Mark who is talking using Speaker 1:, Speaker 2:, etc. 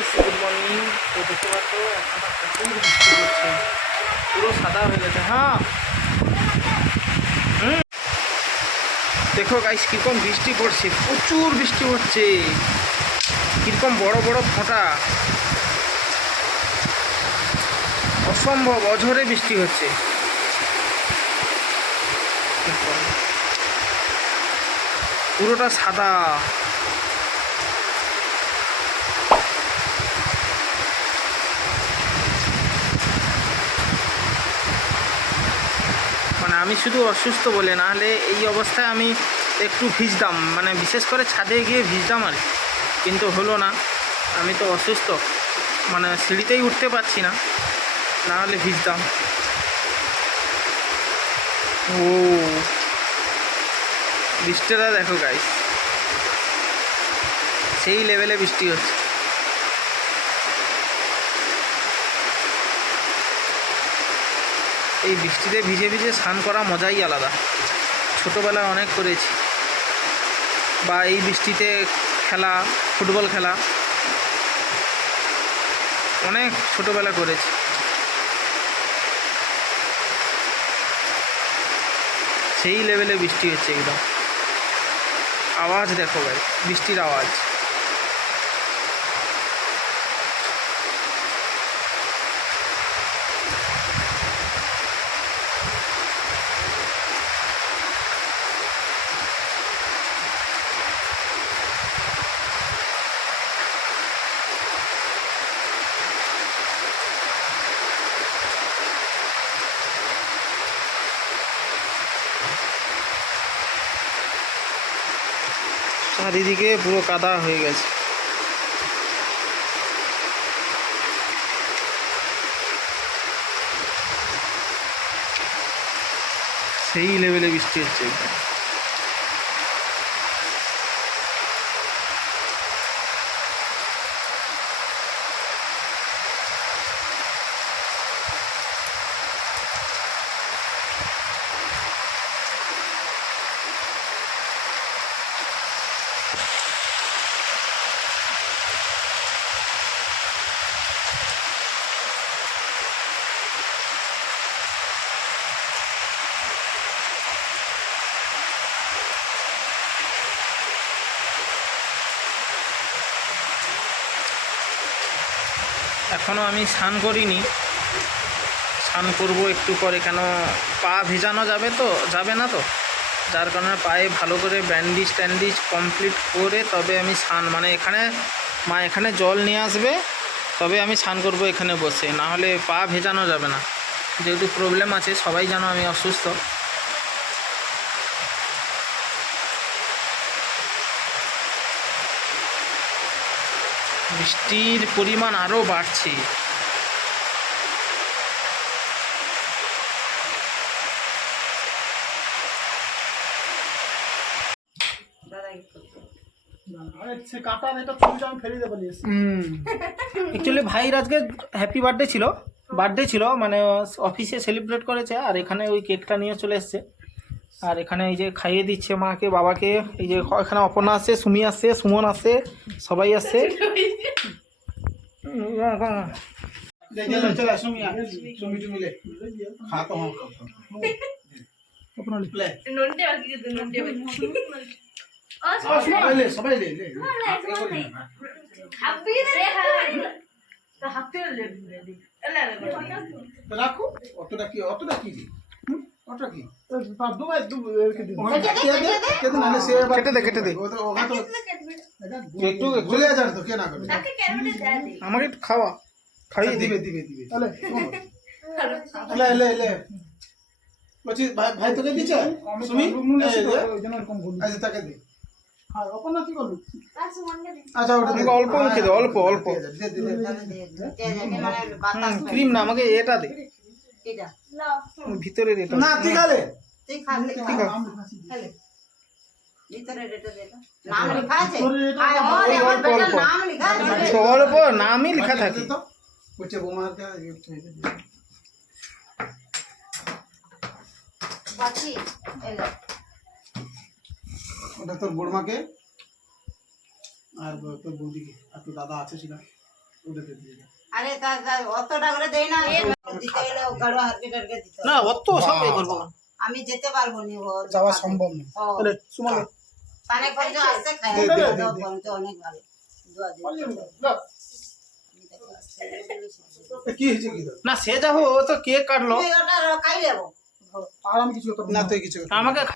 Speaker 1: Guys good morning তো দেখতে পাচ্ছ এখন প্রচুর বৃষ্টি হচ্ছে পুরো সাদা হয়ে গেছে হ্যাঁ দেখো গাইস কীরকম বৃষ্টি পড়ছে? প্রচুর বৃষ্টি হচ্ছে কীরকম বড় বড় ফোঁটা। অসম্ভব অঝরে বৃষ্টি হচ্ছে। পুরোটা সাদা। আমি শুধু অসুস্থ বলে না হলে এই অবস্থায় আমি একটু ভিজতাম। মানে বিশেষ করে ছাদে গিয়ে ভিজতাম আর কিন্তু হলো না, আমি তো অসুস্থ। মানে সিঁড়িতেই উঠতে পারছি না না হলে ভিজতাম। ও, বৃষ্টিটা দেখো গাইস সেই লেভেলে বৃষ্টি হচ্ছে। এই বৃষ্টিতে ভিজে ভিজে স্নান করা মজাই আলাদা। ছোটোবেলায় অনেক করেছি। বা এই বৃষ্টিতে খেলা, ফুটবল খেলা, অনেক ছোটোবেলা করেছি। সেই লেভেলে বৃষ্টি হচ্ছে একদম। আওয়াজ দেখো ভাই, বৃষ্টির আওয়াজ। চারিদিকে পুরো কাদা হয়ে গেছে। সেই লেভেলে বৃষ্টি হচ্ছে। এখনও আমি স্নান করিনি। স্নান করব একটু পরে, কেন পা ভেজানো যাবে তো? যাবে না তো? যার কারণে পায়ে ভালো করে ব্যান্ডিজ ট্যান্ডিজ কমপ্লিট করে তবে আমি স্নান মানে এখানে, মা এখানে জল নিয়ে আসবে, তবে আমি স্নান করব এখানে বসে। না হলে পা ভেজানো যাবে না। যেহেতু প্রবলেম আছে, সবাই জানো আমি অসুস্থ। বৃষ্টির পরিমাণ আরও বাড়ছে। অ্যাকচুয়ালি ভাইয়ের আজকে হ্যাপি বার্থডে ছিল। বার্থডে ছিল মানে অফিসে সেলিব্রেট করেছে আর এখানে ওই কেকটা নিয়ে চলে এসছে। আর এখানে এই যে খাইয়ে দিচ্ছে মাকে বাবাকে এই যে এখানে অপর্ণা আছে সুমি আছে সুমন আছে সবাই
Speaker 2: আছে রাখো অতটা কি অতটা কি জি কি
Speaker 1: আমাকে একটু খাওয়া খাইয়ে
Speaker 2: দিবে
Speaker 1: দিবে
Speaker 2: দিবে বলছি ভাই ভাই তোকে সুমি এই আচ্ছা তাকে দে আচ্ছা ওটা
Speaker 1: অল্প অল্প অল্প ক্রিম না আমাকে এটা দে ভিতরের এটা।
Speaker 2: না ঠিক আছে।
Speaker 1: ঠিক আছে অল্প অল্প। অল্প নামই লেখা থাকে।
Speaker 2: তো বলছে বোমার কা ওটা তোর বড়মাকে আর তোর বৌদিকে। আর তোর দাদা আছে সেটা ওটাতে দিয়ে।
Speaker 3: আরে তা তা অতটা করে দেই না।
Speaker 1: না অত সব এ করব
Speaker 3: আমি যেতে পারব নি ও
Speaker 2: যাওয়া সম্ভব না। তাহলে সুমন
Speaker 3: কানে পর্যন্ত আসতে দাও
Speaker 2: দে।
Speaker 3: পর্যন্ত অনেক ভালো।
Speaker 2: না,
Speaker 3: আসতে-
Speaker 1: সে যাব তো কেক কাটলো।
Speaker 3: খাই
Speaker 2: আর আমি কিছু না। তুই কিছু
Speaker 1: আমাকে